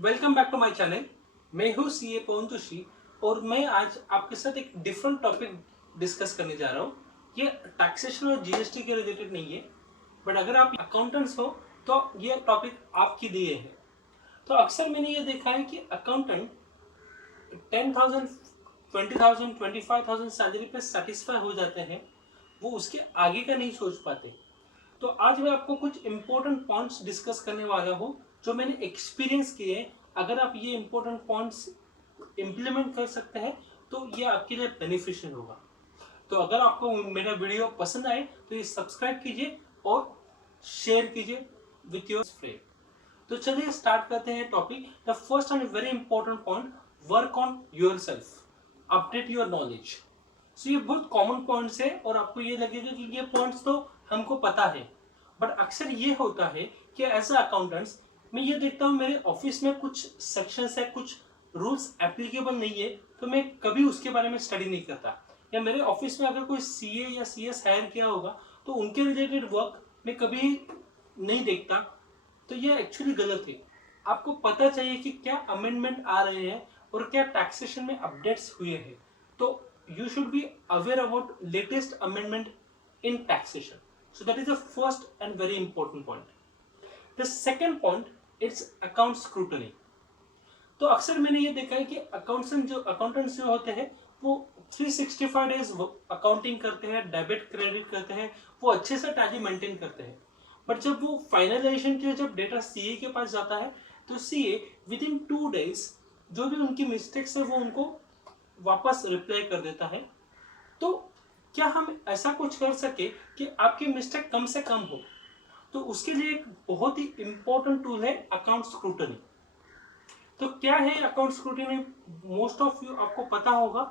Welcome back to my channel. मैं हूँ CA पवन जोशी और मैं आज आपके साथ एक डिफरेंट टॉपिक डिस्कस करने जा रहा हूँ। ये टैक्सेशन और जीएसटी के रिलेटेड नहीं है, बट अगर आप अकाउंटेंट्स हो तो ये टॉपिक आपके लिए है। तो अक्सर मैंने ये देखा है कि अकाउंटेंट 10,000, 20,000, 25,000 सैलरी पे सेटिस्फाई हो जाते हैं, वो उसके आगे का नहीं सोच पाते। तो आज मैं आपको कुछ इंपॉर्टेंट पॉइंट्स डिस्कस करने वाला हूँ जो मैंने एक्सपीरियंस किए। अगर आप ये इंपॉर्टेंट पॉइंट्स इम्प्लीमेंट कर सकते हैं तो ये आपके लिए बेनिफिशियल होगा। तो अगर आपको मेरा वीडियो पसंद आए तो ये सब्सक्राइब कीजिए और शेयर कीजिए विथ योर फ्रेंड। तो चलिए स्टार्ट करते हैं topic. The first and very important point, work on yourself, update your knowledge. So ये बहुत कॉमन पॉइंट्स है और आपको ये लगेगा कि ये पॉइंट्स तो हमको पता है, बट अक्सर ये होता है कि एज अ अकाउंटेंट्स मैं ये देखता हूँ मेरे ऑफिस में कुछ सेक्शंस है, कुछ रूल्स एप्लीकेबल नहीं है, तो मैं कभी उसके बारे में स्टडी नहीं करता। या मेरे ऑफिस में अगर कोई सीए या सीएस हायर किया होगा तो उनके रिलेटेड वर्क मैं कभी नहीं देखता। तो ये एक्चुअली गलत है। आपको पता चाहिए कि क्या अमेंडमेंट आ रहे हैं और क्या टैक्सेशन में अपडेट्स हुए हैं। तो you should be aware about latest amendment in taxation. So that is the first and very important point. The second point, it's account scrutiny. तो अक्सर मैंने ये देखा है कि अकाउंटेंट्स जो होते हैं वो 365 डेज अकाउंटिंग करते हैं, डेबिट क्रेडिट करते हैं, वो अच्छे से टैली मेंटेन करते हैं। बट जब वो फाइनलाइजेशन के जब डेटा सीए के पास जाता है तो सीए विद इन 2 days जो भी उनकी मिस्टेक्स है वो उनको वापस रिप्लाई कर देता है। तो क्या हम ऐसा कुछ कर सके कि आपकी मिस्टेक कम से कम हो? तो उसके लिए एक बहुत ही इंपॉर्टेंट टूल है अकाउंट स्क्रूटनी। तो क्या है account scrutiny? Most of you आपको पता होगा।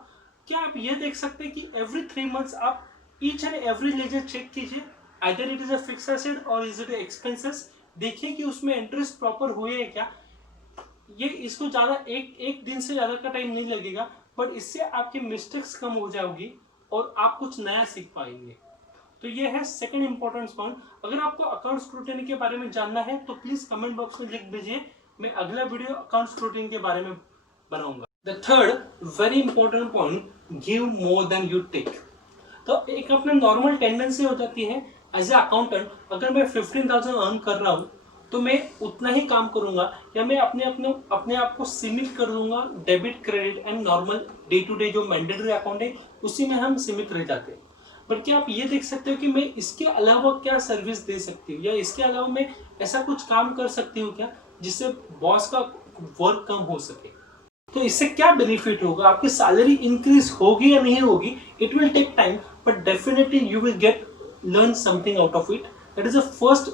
क्या आप ये देख सकते हैं कि एवरी 3 months आप each and every ledger check कीजिए, either it is a fix asset और इज इट एक्सपेंसेस। देखिए कि उसमें इंटरेस्ट प्रॉपर हुए है क्या। ये इसको ज़्यादा एक दिन से ज़्यादा का टाइम नहीं लगेगा, बट इससे आपकी मिस्टेक्स कम हो जाएगी और आप कुछ नया सीख पाएंगे। तो ये है सेकंड इंपॉर्टेंट पॉइंट। अगर आपको अकाउंट स्क्रूटनी के बारे में जानना है तो प्लीज कमेंट बॉक्स में लिख दीजिए, मैं अगला वीडियो अकाउंट स्क्रूटनी के बारे में बनाऊंगा। The third very important point, give more than you take. तो एक अपना नॉर्मल टेंडेंसी हो जाती है एज ए अकाउंटेंट, अगर मैं 15,000 अर्न कर रहा हूँ तो मैं उतना ही काम करूंगा या मैं अपने आप को सीमित कर दूंगा debit credit and normal day to day जो मैंडेटरी अकाउंट है उसी में हम सीमित रह जाते हैं। बट क्या आप ये देख सकते हो कि मैं इसके अलावा क्या सर्विस दे सकती हूँ या इसके अलावा मैं ऐसा कुछ काम कर सकती हूँ क्या जिससे बॉस का वर्क कम हो सके। तो इससे क्या बेनिफिट होगा? आपकी सैलरी इंक्रीज होगी या नहीं होगी, it will take time, but definitely you will get learn something out of it. That is the first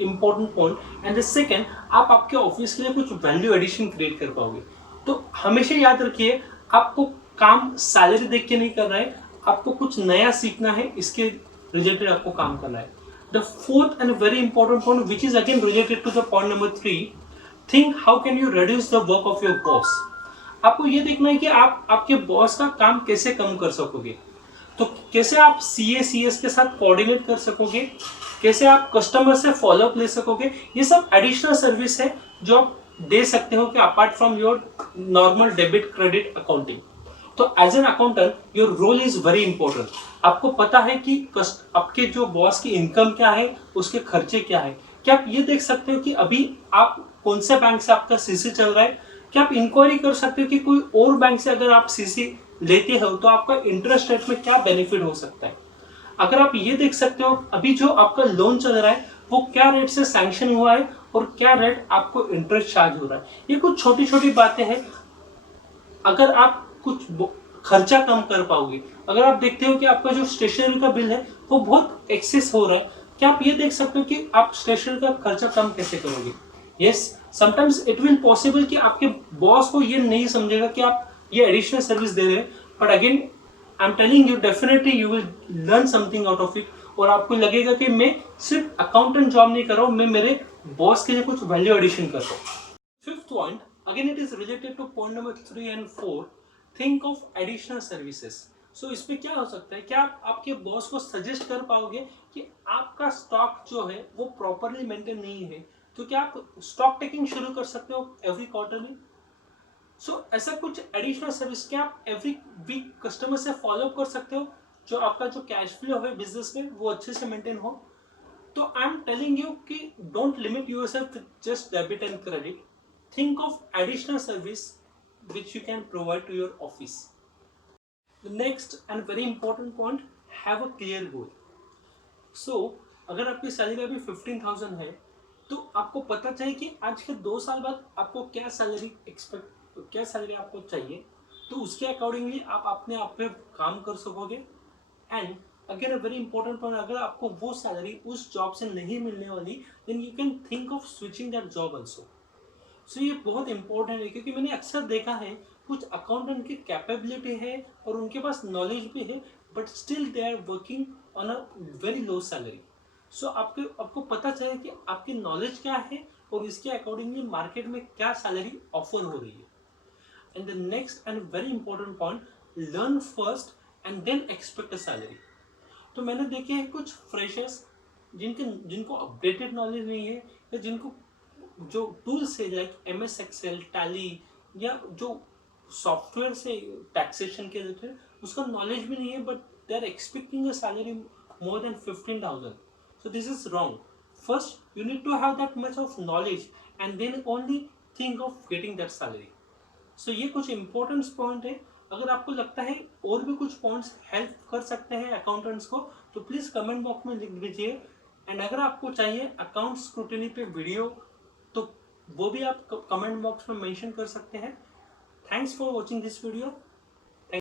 important point. And the second, आप आपके ऑफिस के लिए कुछ वैल्यू एडिशन क्रिएट कर पाओगे। तो हमेशा याद रखिए, आपको काम सैलरी देख के नहीं कर रहा है, आपको कुछ नया सीखना है, इसके रिलेटेड आपको काम करना है। The fourth and very important point which is again related to the point number 3, think how can you reduce the work of your boss. आपको ये देखना है कि आप आपके बॉस का काम कैसे कम कर सकोगे। तो कैसे आप सीए सीएस के साथ कोऑर्डिनेट कर सकोगे, कैसे आप कस्टमर से फॉलोअप ले सकोगे, ये सब एडिशनल सर्विस है जो आप दे सकते हो कि apart from your normal debit credit accounting. तो as an accountant your role is very important. आपको पता है कि आपके जो बॉस की इनकम क्या है, उसके खर्चे क्या है। क्या आप ये देख सकते हो कि अभी आप कौन से बैंक से आपका सीसी चल रहा है। क्या आप इंक्वायरी कर सकते हो कि कोई और बैंक से अगर आप सीसी लेते हो तो आपका इंटरेस्ट रेट में क्या बेनिफिट हो सकता है। अगर आप ये देख सकते हो अभी जो आपका लोन चल रहा है वो क्या रेट से सैंक्शन हुआ है और क्या रेट आपको इंटरेस्ट चार्ज हो रहा है। ये कुछ छोटी छोटी बातें हैं। अगर आप कुछ खर्चा कम कर पाओगे, अगर आप देखते हो कि आपका जो स्टेशनरी का बिल है वो बहुत एक्सेस हो रहा है, क्या आप ये देख सकते हो कि आप स्टेशनरी का खर्चा कम कैसे करोगे। Yes, sometimes it will possible कि आपके बॉस को ये नहीं समझेगा कि आप ये एडिशनल सर्विस दे रहे हैं, but again I am telling you definitely you will learn something out of it और आपको लगेगा कि मैं सिर्फ अकाउंटेंट जॉब नहीं कर रहा हूँ, मैं मेरे बॉस के लिए कुछ वैल्यू एडिशन कर रहा हूँ। Fifth point, again it is related to point number 3 and 4, think of additional services. So इसमें क्या हो सकता है, क्या आप आपके बॉस को सजेस्ट कर पाओगे कि आपका स्टॉक जो है वो प्रॉपरली मेंटेन नहीं है, तो क्या आप स्टॉक टेकिंग शुरू कर सकते हो एवरी क्वार्टरली? सो ऐसा कुछ एडिशनल सर्विस क्या आप एवरी वीक कस्टमर से फॉलो अप कर सकते हो, जो आपका जो कैश फ्लो है बिजनेस में वो अच्छे से मेंटेन हो? तो आई एम टेलिंग यू कि don't limit yourself with just debit and credit. Think of additional service which you can provide to your office. The next and very important point, have a clear goal. So अगर आपकी salary अभी 15,000 है तो आपको पता चाहिए कि आज के 2 साल बाद आपको क्या सैलरी आपको चाहिए, तो उसके अकॉर्डिंगली आप अपने आप पे काम कर सकोगे. And again a very important point, अगर आपको वो सैलरी उस जॉब से नहीं मिलने वाली, then you can think of switching that job also. So ये बहुत इंपॉर्टेंट है, क्योंकि मैंने अक्सर देखा है कुछ अकाउंटेंट की कैपेबिलिटी है और उनके पास नॉलेज भी है, but still they are working on a very low salary. So आपको पता चले कि आपकी नॉलेज क्या है और इसके अकॉर्डिंगली मार्केट में क्या सैलरी ऑफर हो रही है. And the next and very important point, learn first and then expect a salary. तो मैंने देखे हैं कुछ फ्रेशर्स जिनको अपडेटेड नॉलेज नहीं है, या जिनको जो टूल्स है लाइक MS एक्सेल, टैली, या जो सॉफ्टवेयर से टैक्सेशन के रिलेटेड उसका नॉलेज भी नहीं है, but they are expecting a salary more than 15,000. So this is wrong. First you need to have that much of knowledge and then only think of getting that salary. So ये कुछ important point है. अगर आपको लगता है और भी कुछ पॉइंट्स हेल्प कर सकते हैं अकाउंटेंट्स को, तो प्लीज़ कमेंट बॉक्स में लिख दीजिए. एंड अगर आपको चाहिए अकाउंट स्क्रूटिनी पे वीडियो, तो वो भी आप कमेंट बॉक्स में मेंशन कर सकते हैं. Thanks for watching this video.